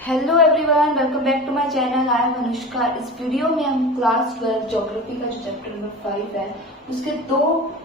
Hello everyone, welcome back to my channel. I am Anushka. इस video में हम class 12 geography का जो चैप्टर नंबर 5 है उसके दो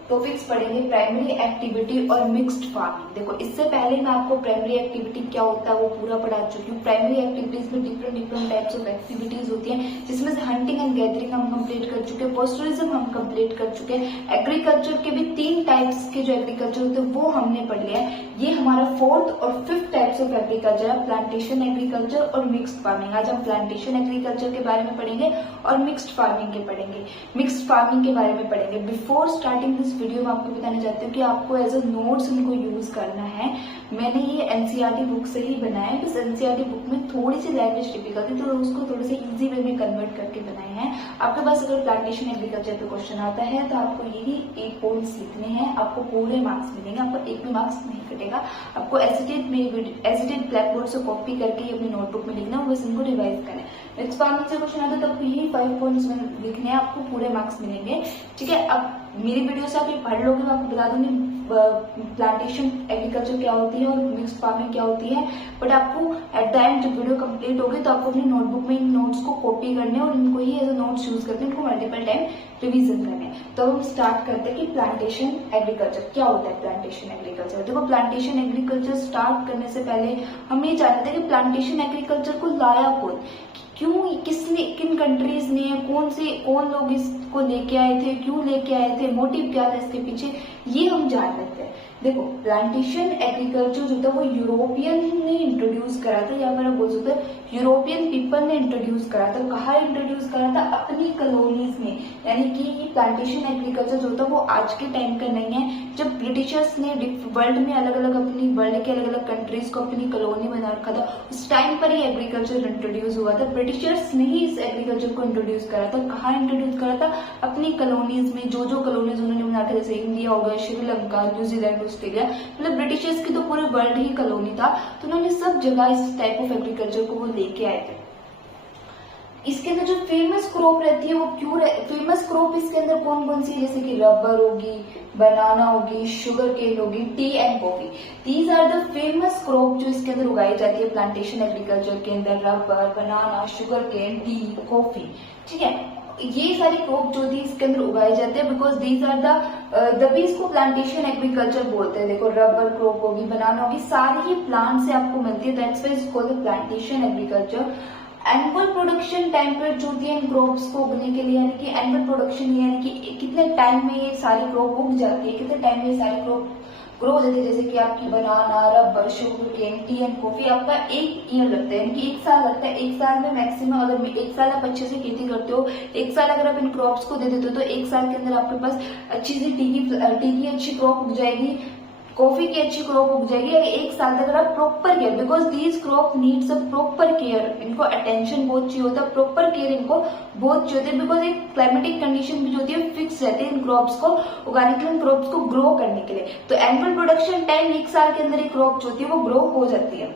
टॉपिक्स पढ़ेंगे, प्राइमरी एक्टिविटी और मिक्स्ड फार्मिंग। देखो, इससे पहले मैं आपको प्राइमरी एक्टिविटी क्या होता है वो पूरा पढ़ा चुकी हूँ। प्राइमरी एक्टिविटीज में डिफरेंट टाइप्स ऑफ एक्टिविटीज होती हैं, जिसमें से हंटिंग एंड गैदरिंग हम कंप्लीट कर चुके हैं, पोस्टरिज्म हम कंप्लीट कर चुके हैं। एग्रीकल्चर के भी 3 टाइप्स के जो एग्रीकल्चर होते हैं वो हमने पढ़ लिया है। ये हमारा 4th और 5th टाइप्स ऑफ एग्रीकल्चर है, प्लांटेशन एग्रीकल्चर और मिक्स्ड फार्मिंग। आज हम प्लांटेशन एग्रीकल्चर के बारे में पढ़ेंगे और मिक्स्ड फार्मिंग के बारे में पढ़ेंगे। बिफोर स्टार्टिंग दिस वीडियो मैं आपको बताना चाहती हूँ कि आपको एज अ नोट्स इनको यूज करना है। मैंने ये एनसीईआरटी बुक से ही बनाया है, बस एनसीईआरटी बुक में थोड़ी सी लैंग्वेज डिफिकल्ट है तो उसको थोड़े से इजी वे में कन्वर्ट करके बनाए हैं। आपके पास अगर प्लांटेशन एग्रीकल्चर पे क्वेश्चन आता है तो आपको यही 8 पॉइंट्स लिखने हैं, आपको पूरे मार्क्स मिलेंगे, आपको एक भी मार्क्स नहीं कटेगा। आपको एजिटेड ब्लैक बोर्ड से कॉपी करके अपनी नोटबुक में लिखना है, बस इनको रिवाइज करना है। नेक्स्ट फार्मिंग से क्वेश्चन आता है तो आपको यही 5 पॉइंट्स में लिखने हैं, आपको पूरे मार्क्स मिलेंगे। ठीक है, अब मेरी वीडियो से आप ये पढ़ लोगे, मैं आपको बता दूंगी प्लांटेशन एग्रीकल्चर क्या होती है और मिक्स्ड फार्मिंग क्या होती है। बट आपको एट द एंड जब वीडियो कंप्लीट होगी तो आपको अपनी नोटबुक में इन नोट्स को कॉपी करने और इनको ही एज अ नोट्स यूज करके इनको मल्टीपल टाइम रिवीजन करने। तो हम स्टार्ट करते हैं कि प्लांटेशन एग्रीकल्चर क्या होता है। प्लांटेशन एग्रीकल्चर, देखो, प्लांटेशन एग्रीकल्चर स्टार्ट करने से पहले हम ये जानते थे कि प्लांटेशन एग्रीकल्चर को लाया कौन, क्यों, किसने, किन कंट्रीज ने, कौन लोग इसको लेके आए थे, क्यों लेके आए थे, मोटिव क्या था इसके पीछे, ये हम जान लेते हैं। देखो, प्लांटेशन एग्रीकल्चर जो था वो यूरोपियन ने इंट्रोड्यूस करा था, या फिर बोल सकते हैं यूरोपियन पीपल ने इंट्रोड्यूस करा था। कहाँ इंट्रोड्यूस करा था? अपनी कॉलोनीज में। यानी कि ये प्लांटेशन एग्रीकल्चर जो था वो आज के टाइम का नहीं है। जब ब्रिटिशर्स ने वर्ल्ड में वर्ल्ड के अलग अलग कंट्रीज को अपनी कॉलोनी बना रखा था, उस टाइम पर ही एग्रीकल्चर इंट्रोड्यूस हुआ था। ब्रिटिशर्स ने ही इस एग्रीकल्चर को इंट्रोड्यूस करा था। कहाँ इंट्रोड्यूस करा था? अपनी कॉलोनीज में। जो कॉलोनीज उन्होंने बना रखा, जैसे इंडिया हो गया, श्रीलंका, न्यूजीलैंड, ऑस्ट्रेलिया, मतलब ब्रिटिशर्स की तो पूरे वर्ल्ड ही कॉलोनी था, तो उन्होंने सब जगह इस टाइप ऑफ एग्रीकल्चर को वो लेके आए थे। इसके अंदर जो फेमस क्रॉप रहती है वो क्यों फेमस क्रॉप इसके अंदर कौन कौन सी है? जैसे कि रबर होगी, बनाना होगी, शुगर केन होगी, tea and coffee. These are the famous crop जो इसके अंदर उगाई जाती है प्लांटेशन एग्रीकल्चर के अंदर। रबर, बनाना, शुगर केन, टी, कॉफी। ठीक है, ये सारी क्रॉप जो थी इसके अंदर उगाए जाते हैं बिकॉज दीज आर दबी इसको प्लांटेशन एग्रीकल्चर बोलते हैं। देखो, रबर क्रॉप होगी, बनाना होगी, सारी ही प्लांट से आपको मिलती है, that's why it's called plantation agriculture. Annual production time period जो होती है इन क्रॉप्स को उगने के लिए, यानी कि एनुअल प्रोडक्शन यानी कि कितने टाइम में ये सारी क्रॉप उग जाती है, कितने टाइम में ये सारी क्रॉप ग्रो हो जाती है। जैसे कि आपकी banana, rubber, sugar cane, tea and coffee आपका 1 ईयर लगता है, यानी कि 1 साल लगता है। 1 साल में मैक्सिमम, अगर 1 साल आप अच्छे से खेती करते हो, 1 साल अगर आप इन क्रॉप्स को दे देते हो तो 1 साल के अंदर आपके पास अच्छी सी टी की अच्छी क्रॉप उग जाएगी, कॉफी की अच्छी क्रॉप उग जाएगी। 1 साल तक अगर proper care, because these crop needs a proper care, इनको अटेंशन बहुत चाहिए होता है, प्रॉपर केयर इनको बहुत चाहिए होती है, बिकॉज एक क्लाइमेटिक कंडीशन भी जो होती है फिक्स रहती है इन क्रॉप्स को उगाने के लिए, इन क्रॉप्स को ग्रो करने के लिए। तो एनुअल प्रोडक्शन टाइम 1 साल के अंदर एक क्रॉप जो होती है वो ग्रो हो जाती है।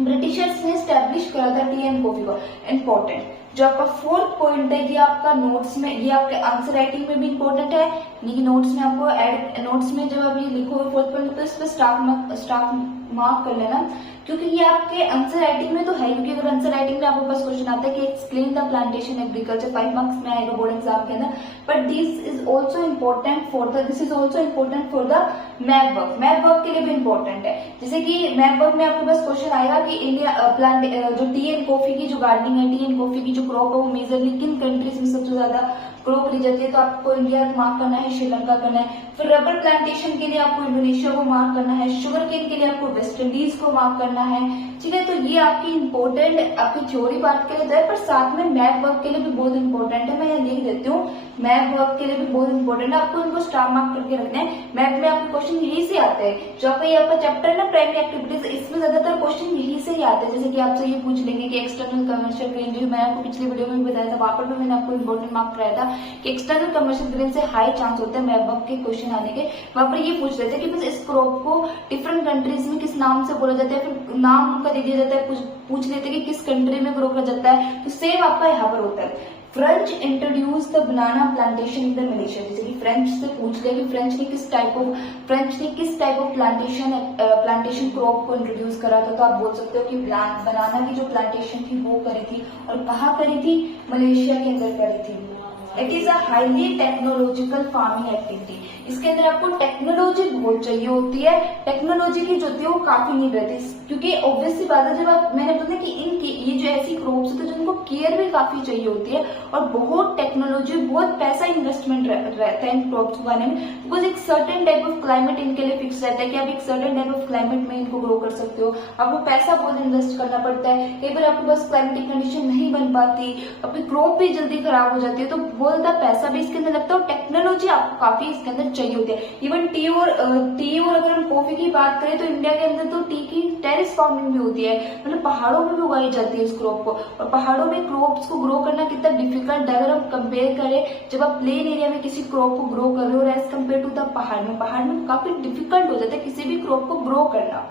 ब्रिटिशर्स ने स्टैब्लिश करा था टी एंड कॉफी को। इम्पोर्टेंट जो आपका 4th पॉइंट है, ये आपका नोट्स में, ये आपके आंसर राइटिंग में भी इंपॉर्टेंट है, यानी कि नोट्स में आपको नोट्स में जब आप ये लिखो 4th पॉइंट तो इस पर स्टार मार्क कर लेना, क्योंकि ये आपके आंसर राइटिंग में तो है। क्योंकि अगर आंसर राइटिंग में आपके पास क्वेश्चन आता है कि explain the plantation agriculture, 5 marks में आएगा बोर्ड एग्जाम के अंदर। But this is also important for the map work. Map work के लिए भी इम्पोर्टेंट है। जैसे कि मैप वर्क में आपके पास क्वेश्चन आएगा कि इंडिया प्लांट जो टी एंड कॉफी की जो गार्डनिंग है, टी एंड कॉफी की जो क्रॉप है वो मेजरली किन कंट्रीज में सबसे ज्यादा ग्रो करी जाती है, तो आपको इंडिया मार्क करना है, श्रीलंका करना है। फिर रबर प्लांटेशन के लिए आपको इंडोनेशिया को मार्क करना है, शुगर केन के लिए आपको वेस्ट इंडीज को मार्क करना है। ठीक है, तो ये आपकी इंपॉर्टेंट आपकी थ्योरी पार्ट के लिए है, पर साथ में मैप वर्क के लिए भी बहुत इंपॉर्टेंट है। मैं यहाँ लिख देती हूँ, मैप वर्क के लिए भी बहुत इंपॉर्टेंट है, आपको इनको स्टार मार्क करके रखना है। मैप में आपके क्वेश्चन यही से आते हैं, जो आपका ये आपका चैप्टर है ना प्राइमरी एक्टिविटीज, इसमें ज्यादातर क्वेश्चन यही से ही आते हैं। जैसे कि आपसे ये पूछ लेंगे कि एक्सटर्नल कमर्शियल ग्रेन, जो मैंने आपको पिछली वीडियो में भी बताया था, वहां पर भी मैंने आपको इंपॉर्टेंट मार्क कराया था कि एक्सटर्नल कमर्शियल ग्रेन से हाई चांस होते हैं मैप वर्क के क्वेश्चन आने के। वहां पर ये पूछ रहे थे कि बस इस क्रॉप को डिफरेंट कंट्रीज में किस नाम से बोला जाता है, फिर नाम उनका दे दिया जाता है, पूछ लेते कि किस कंट्री में ग्रो किया जाता है। तो सेम आपका यहाँ पर होता है। French introduce the banana plantation in the Malaysia. जैसे कि फ्रेंच से पूछ लिया कि फ्रेंच ने किस टाइप ऑफ प्लांटेशन क्रॉप को इंट्रोड्यूस करा था, तो आप बोल सकते हो कि बनाना की जो प्लांटेशन थी वो करी थी, और कहाँ करी थी, मलेशिया के अंदर करी थी। It is a highly technological farming activity. इसके अंदर आपको टेक्नोलॉजी बहुत चाहिए होती है, टेक्नोलॉजी की जो होती है वो काफी नहीं रहती, क्योंकि ऑब्वियसली बात है, जब आप मैंने बताया कि इनकी ये जो ऐसी क्रॉप्स होती है जिनको केयर भी काफी चाहिए होती है, और बहुत टेक्नोलॉजी, बहुत पैसा इन्वेस्टमेंट रहता है इन क्रॉप्स उगाने में, बिकॉज एक सर्टेन टाइप ऑफ क्लाइमेट इनके लिए फिक्स रहता है कि आप एक सर्टेन टाइप ऑफ क्लाइमेट में इनको ग्रो कर सकते हो। आपको पैसा बहुत इन्वेस्ट करना पड़ता है, कई बार आपके पास क्लाइमेटिक कंडीशन नहीं बन पाती, आपकी क्रॉप भी जल्दी खराब हो जाती है, तो बहुत ज्यादा पैसा भी इसके अंदर लगता है, और टेक्नोलॉजी आपको काफी इसके अंदर चाहिए होती है। इवन टी और अगर हम कॉफी की बात करें तो इंडिया के अंदर तो टी की टेरेस फार्मिंग भी होती है, मतलब पहाड़ों में भी उगाई जाती है इस क्रॉप को, और पहाड़ों में क्रॉप्स को ग्रो करना कितना डिफिकल्ट है अगर हम कंपेयर करें, जब आप प्लेन एरिया में किसी क्रॉप को ग्रो कर रहे हो और एज कम्पेयर टू द पहाड़ में काफी डिफिकल्ट हो जाता है किसी भी क्रॉप को ग्रो करना।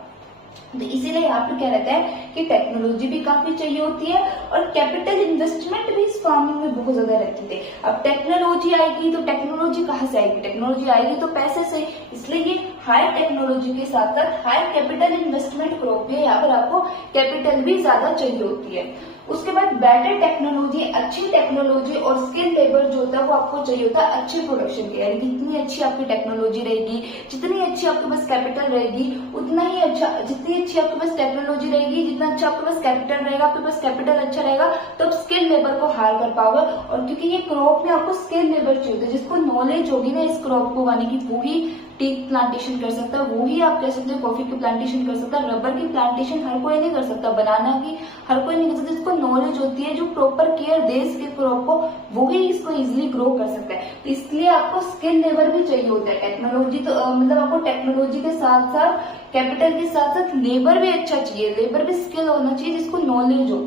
तो इसीलिए यहाँ पे क्या रहता है कि टेक्नोलॉजी भी काफी चाहिए होती है, और कैपिटल इन्वेस्टमेंट भी इस फार्मिंग में बहुत ज्यादा रहती है। अब टेक्नोलॉजी आएगी तो टेक्नोलॉजी कहाँ से आएगी, टेक्नोलॉजी आएगी तो पैसे से, इसलिए ये हाई टेक्नोलॉजी के साथ साथ हाई कैपिटल इन्वेस्टमेंट क्रॉप है, यहाँ पर आपको कैपिटल भी ज्यादा चाहिए होती है। उसके बाद बेटर टेक्नोलॉजी, अच्छी टेक्नोलॉजी और स्किल लेबर जो होता है वो आपको चाहिए होता है अच्छे प्रोडक्शन के, यानी जितनी अच्छी आपकी टेक्नोलॉजी रहेगी, जितनी अच्छी आपके पास कैपिटल रहेगी, उतना ही अच्छा, जितनी अच्छी आपके पास टेक्नोलॉजी रहेगी, जितना अच्छा आपके पास कैपिटल रहेगा, आपके पास कैपिटल अच्छा रहेगा, तो आप स्किल लेबर को हायर कर पाओगे। और क्योंकि ये क्रॉप में आपको स्किल लेबर चाहिए होता है, जिसको नॉलेज होगी ना इस क्रॉप को उगाने की, वो ही टी प्लांटेशन कर सकता है, वो ही आप कह सकते हो कॉफी की प्लांटेशन कर सकता है। रबर की प्लांटेशन हर कोई नहीं कर सकता, बनाना की हर कोई नहीं कर सकता, जिसको नॉलेज होती है, जो प्रॉपर केयर दे इसके क्रॉप को, वो ही इसको इजीली ग्रो कर सकता है। तो इसलिए आपको स्किल लेबर भी चाहिए होता है। टेक्नोलॉजी तो मतलब आपको टेक्नोलॉजी के साथ साथ कैपिटल के साथ साथ लेबर भी अच्छा चाहिए, लेबर भी स्किल होना चाहिए जिसको नॉलेज हो,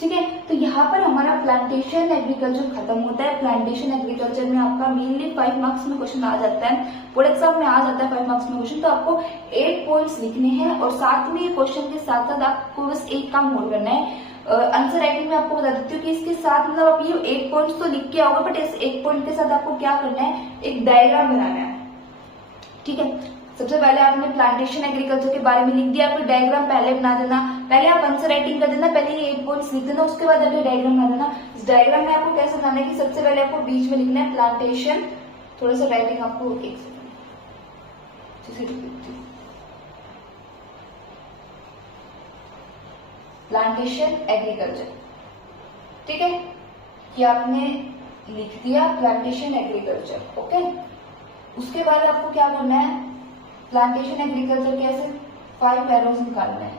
ठीक है। तो यहाँ पर हमारा प्लांटेशन एग्रीकल्चर खत्म होता है। प्लांटेशन एग्रीकल्चर में आपका मेनली 5 मार्क्स में क्वेश्चन आ जाता है, बोर्ड एग्जाम में आ जाता है 5 मार्क्स में क्वेश्चन, तो आपको 8 पॉइंट्स लिखने हैं, और साथ में ये क्वेश्चन के साथ साथ आपको बस एक काम और करना है, आंसर राइटिंग में आपको बता देती हूँ कि इसके साथ मतलब आप ये 8 पॉइंट्स तो लिख के आओगे, बट इस 1 पॉइंट के साथ आपको क्या करना है, एक डायग्राम बनाना है, ठीक है। सबसे पहले आपने प्लांटेशन एग्रीकल्चर के बारे में लिख दिया, फिर डायग्राम पहले बना देना, पहले आप आंसर राइटिंग कर देना, पहले ये 8 पॉइंट्स लिख देना, उसके बाद अगले डायग्राम बना देना। इस डायग्राम में आपको कैसे बनाना है कि सबसे पहले आपको बीच में लिखना है प्लांटेशन, थोड़ा सा राइटिंग आपको एक सेकंड, प्लांटेशन एग्रीकल्चर, ठीक है, ये आपने लिख दिया प्लांटेशन एग्रीकल्चर, ओके। उसके बाद आपको क्या करना है, प्लांटेशन एग्रीकल्चर के ऐसे 5 एरोज निकालना है,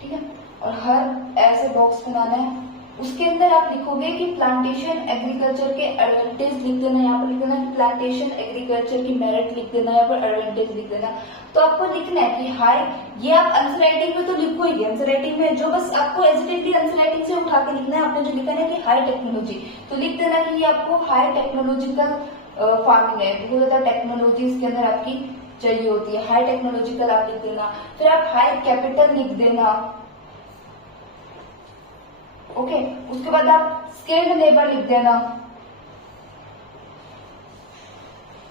ठीक है, और हर ऐसे बॉक्स बनाना है। उसके अंदर आप लिखोगे कि प्लांटेशन एग्रीकल्चर के एडवांटेज लिख देना, यहाँ पर लिख देना कि प्लांटेशन एग्रीकल्चर की मेरिट लिख देना, यहाँ पर एडवांटेज लिख देना। तो आपको लिखना है कि हाई, ये आप आंसर राइटिंग में तो लिखो ही, आंसर राइटिंग में जो बस आपको एजिटेटली आंसर राइटिंग से उठा के लिखना है, आपने जो लिखा है कि हाई टेक्नोलॉजी, तो लिख देना कि ये आपको हाई टेक्नोलॉजिकल फार्मिंग है, बहुत ज्यादा टेक्नोलॉजी इसके अंदर आपकी चाहिए होती है, हाई टेक्नोलॉजिकल आप लिख देना। फिर आप हाई कैपिटल लिख देना, ओके। उसके बाद आप स्किल्ड लेबर लिख देना,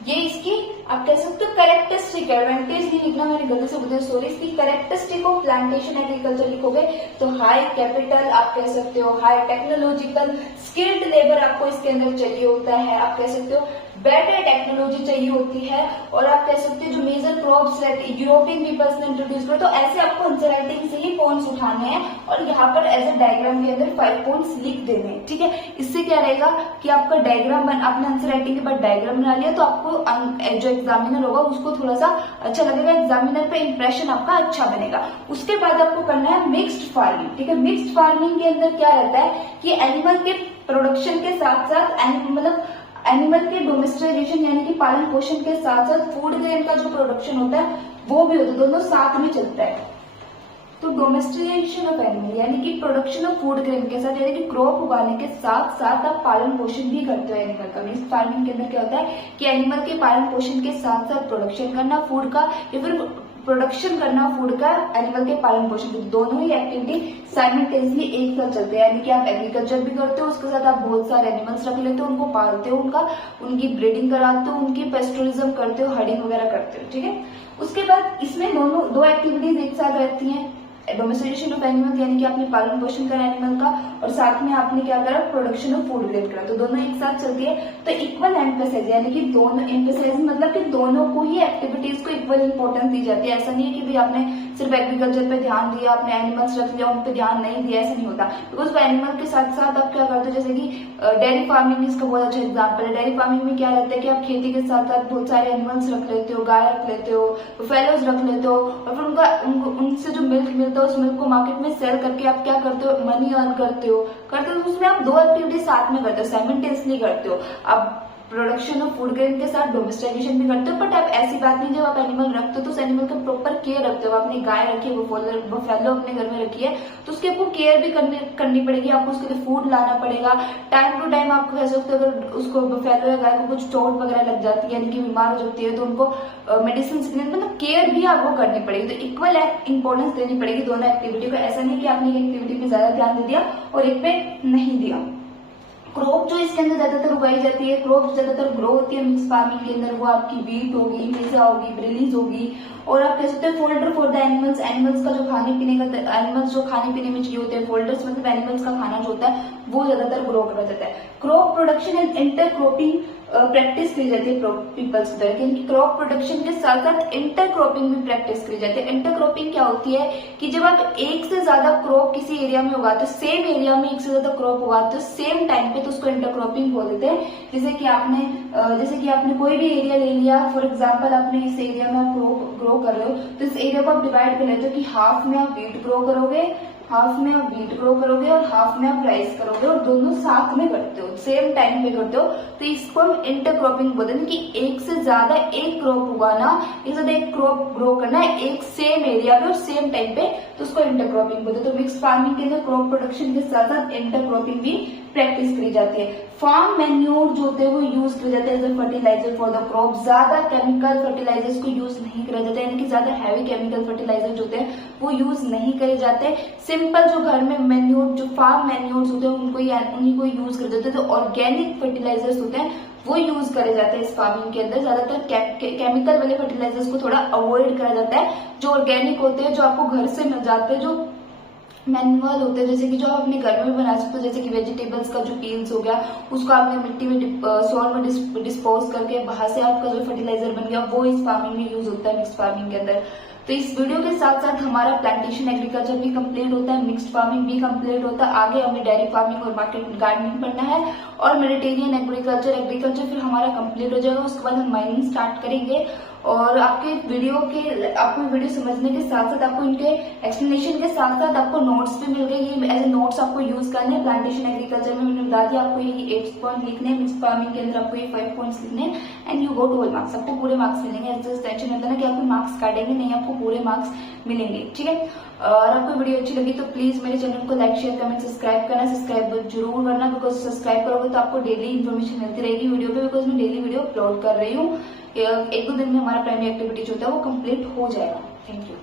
ये इसकी आप कह सकते हो कैरेक्टरिस्टिक, एडवांटेज नहीं लिखना, मैंने गलती से बोला सॉरी, इसकी कैरेक्टरिस्टिक ऑफ प्लांटेशन एग्रीकल्चर लिखोगे तो हाई कैपिटल आप कह सकते हो, हाई टेक्नोलॉजिकल, स्किल्ड लेबर आपको इसके अंदर चाहिए होता है, आप कह सकते हो बेटर टेक्नोलॉजी चाहिए होती है, और आप कह सकते हो जो मेजर क्रॉप्स रहते हैं यूरोपियन पीपल्स ने इंट्रोड्यूस किया, तो ऐसे आपको आंसर राइटिंग से ही पॉइंट्स उठाने हैं, और यहाँ पर एज ए डायग्राम के अंदर 5 पॉइंट्स लिख देने हैं, ठीक है। इससे क्या रहेगा कि आपका डायग्राम आपने आंसर राइटिंग के बाद डायग्राम बना लिया, तो आपको जो एग्जामिनर होगा उसको थोड़ा सा अच्छा लगेगा, एग्जामिनर पे इंप्रेशन आपका अच्छा बनेगा। उसके बाद आपको करना है मिक्स्ड फार्मिंग, ठीक है। मिक्स्ड फार्मिंग के अंदर क्या रहता है कि एनिमल के प्रोडक्शन के साथ साथ मतलब एनिमल के डोमेस्टिकेशन यानी कि पालन पोषण के साथ साथ फूड ग्रेन का जो प्रोडक्शन होता है वो भी होता है, दोनों साथ में चलता है। तो डोमेस्टिकेशन ऑफ एनिमल यानी कि प्रोडक्शन ऑफ फूड ग्रेन के साथ यानी कि क्रॉप उगाने के साथ साथ आप पालन पोषण भी करते हो एनिमल का। मिक्स्ड फार्मिंग के अंदर क्या होता है कि एनिमल के पालन पोषण के साथ साथ प्रोडक्शन करना फूड का, या फिर प्रोडक्शन करना फूड का, एनिमल के पालन पोषण की, दोनों ही एक्टिविटी साइमल्टेनियसली एक साथ चलते हैं। यानी कि आप एग्रीकल्चर भी करते हो, उसके साथ आप बहुत सारे एनिमल्स रख लेते हो, उनको पालते हो, उनकी ब्रीडिंग कराते हो, उनकी पेस्टोरिज्म करते हो, हर्डिंग वगैरह करते हो, ठीक है। उसके बाद इसमें दो एक्टिविटीज एक साथ रहती हैं, डोमेस्टिकेशन ऑफ एनिमल यानी कि आपने पालन पोषण करा एनिमल का, और साथ में आपने क्या करा, प्रोडक्शन ऑफ फूड ग्रेन करा, तो दोनों एक साथ चलती है। तो इक्वल एम्फेसाइज यानी कि दोनों एम्फेसाइज मतलब कि दोनों को ही एक्टिविटीज को इक्वल इंपॉर्टेंस दी जाती है। ऐसा नहीं है कि भाई आपने सिर्फ एग्रीकल्चर पे ध्यान दिया, आपने एनिमल्स रख लिया, उन पे ध्यान नहीं दिया, ऐसा नहीं होता। बिकॉज वो एनिमल के साथ साथ आप क्या करते हो, जैसे कि डेयरी फार्मिंग इसका बहुत अच्छा एग्जाम्पल है। डेयरी फार्मिंग में क्या रहता है कि आप खेती के साथ साथ बहुत सारे एनिमल्स रख लेते हो, गाय रख लेते हो, फेलोज रख लेते हो, और फिर उनसे जो मिल्क मिलता है उस मिल्क को मार्केट में सेल करके आप क्या करते हो, मनी अर्न करते हो। तो उसमें आप दो एक्टिविटी साथ में करते हो, साइमल्टेनियसली करते हो। आप प्रोडक्शन ऑफ फूड ग्रेन के साथ डोमेस्टिकेशन भी करते हो, बट आप ऐसी बात नहीं, जब आप एनिमल रखते हो तो उस एनिमल का प्रॉपर केयर रखते हो। आपने गाय रखी है, बफेलो अपने घर में रखी है, तो उसकी आपको केयर भी करनी पड़ेगी, आपको उसके लिए फूड लाना पड़ेगा टाइम टू टाइम। आपको कह सकते हो अगर उसको बफेलो या गाय को कुछ चोट वगैरह लग जाती है, यानी कि बीमार हो जाती है, तो उनको मेडिसिन मतलब केयर भी आपको करनी पड़ेगी। तो इक्वल इंपॉर्टेंस देनी पड़ेगी दोनों एक्टिविटी को। ऐसा नहीं कि आपने एक एक्टिविटी पे ज्यादा ध्यान दे दिया और एक पे नहीं दिया। क्रॉप जो इसके अंदर ज्यादातर उगाई जाती है, क्रॉप ज्यादातर ग्रो होती है मिक्स फार्मिंग के अंदर, वो आपकी व्हीट होगी, मेजा होगी, ब्रिलीज होगी, और आप कह सकते हैं folder for the animals. Animals का जो खाने पीने का, एनिमल्स जो खाने पीने में चाहिए होते हैं, फोल्डर्स मतलब एनिमल्स का खाना जो होता है वो ज्यादातर ग्रो करा जाता है। Crop production and intercropping practice की जाती है पीपल्स की तरह, यानी क्रॉप प्रोडक्शन के साथ साथ इंटरक्रॉपिंग भी प्रैक्टिस की जाती है। इंटरक्रॉपिंग क्या होती है कि जब आप एक से ज्यादा क्रॉप किसी एरिया में उगाते हो, सेम एरिया में एक से ज्यादा क्रॉप उगाते हो सेम टाइम पे, तो उसको इंटरक्रॉपिंग बोल देते हैं। जैसे कि आपने कोई भी एरिया ले लिया, फॉर एग्जाम्पल आपने इस एरिया में आप ग्रो कर रहे हो, तो इस एरिया को आप डिवाइड कर लेते हो कि हाफ में आप व्हीट ग्रो करोगे, हाफ में आप व्हीट ग्रो करोगे और हाफ में आप राइस करोगे, और दोनों साथ में करते हो, सेम टाइम पे करते हो, तो इसको हम इंटरक्रॉपिंग बोलते हैं। कि एक से ज्यादा एक क्रॉप उगाना, एक से ज्यादा एक क्रॉप ग्रो करना है एक सेम एरिया पे और सेम टाइम पे, तो उसको इंटरक्रॉपिंग बोलते हैं। तो मिक्स फार्मिंग के अंदर क्रॉप प्रोडक्शन के साथ साथ इंटरक्रॉपिंग भी प्रैक्टिस करी जाती है। फार्म मैन्योर जो होते हैं वो यूज किए जाते हैं as a fertilizer for the crop. ज्यादा केमिकल फर्टिलाइजर्स को यूज नहीं किया जाता है, यानी कि ज्यादा हैवी केमिकल फर्टिलाइजर जो होते हैं वो यूज नहीं करे जाते। सिंपल जो घर में मैन्योर, जो फार्म मैन्योर्स होते हैं उन्हीं को यूज कर देते हैं। जो ऑर्गेनिक फर्टिलाइजर्स होते हैं वो यूज करे जाते हैं इस फार्मिंग के अंदर। ज्यादातर केमिकल वाले फर्टिलाइजर्स को थोड़ा अवॉइड करा जाता है। जो ऑर्गेनिक होते हैं, जो आपको घर से मिल जाते हैं, जो मैनुअल होते हैं, जैसे कि जो आप अपने घर में बना सकते हो, जैसे कि वेजिटेबल्स का जो पील्स हो गया, उसको आपने मिट्टी में सॉइल में डिस्पोज करके बाहर से आपका जो फर्टिलाइजर बन गया, वो इस फार्मिंग में यूज होता है, मिक्स फार्मिंग के अंदर। तो इस वीडियो के साथ साथ हमारा प्लांटेशन एग्रीकल्चर भी कंप्लीट होता है, मिक्स्ड फार्मिंग भी कंप्लीट होता है। आगे हमें डेयरी फार्मिंग और मार्केट गार्डनिंग पढ़ना है, और मेडिटेरियन एग्रीकल्चर फिर हमारा कंप्लीट हो जाएगा। उसके बाद हम माइनिंग स्टार्ट करेंगे, और आपको वीडियो समझने के साथ साथ आपको इनके एक्सप्लेनेशन के साथ साथ आपको नोट्स भी मिल गए। ये एज ए नोट्स आपको यूज करने हैं। प्लांटेशन एग्रीकल्चर में मैंने बता दिया आपको ये 8 पॉइंट लिखने हैं, मिक्स फार्मिंग के अंदर आपको ये 5 पॉइंट्स लिखने हैं, and you go two marks. आपको पूरे मार्क्स मिलेंगे। ऐसे टेंशन होता है ना कि आपको मार्क्स काटेंगे, नहीं, आपको पूरे मार्क्स मिलेंगे, ठीक है। और आपको वीडियो अच्छी लगी तो प्लीज मेरे चैनल को लाइक, शेयर, कमेंट, सब्सक्राइब करना। सब्सक्राइब जरूर करना, बिकॉज सब्सक्राइब करोगे तो आपको डेली इन्फॉर्मेशन मिलती रहेगी वीडियो पे, बिकॉज मैं डेली वीडियो अपलोड कर रही हूँ। 1-2 दिन में हमारा प्राइमरी एक्टिविटी जो होता है वो कंप्लीट हो जाएगा। Thank you.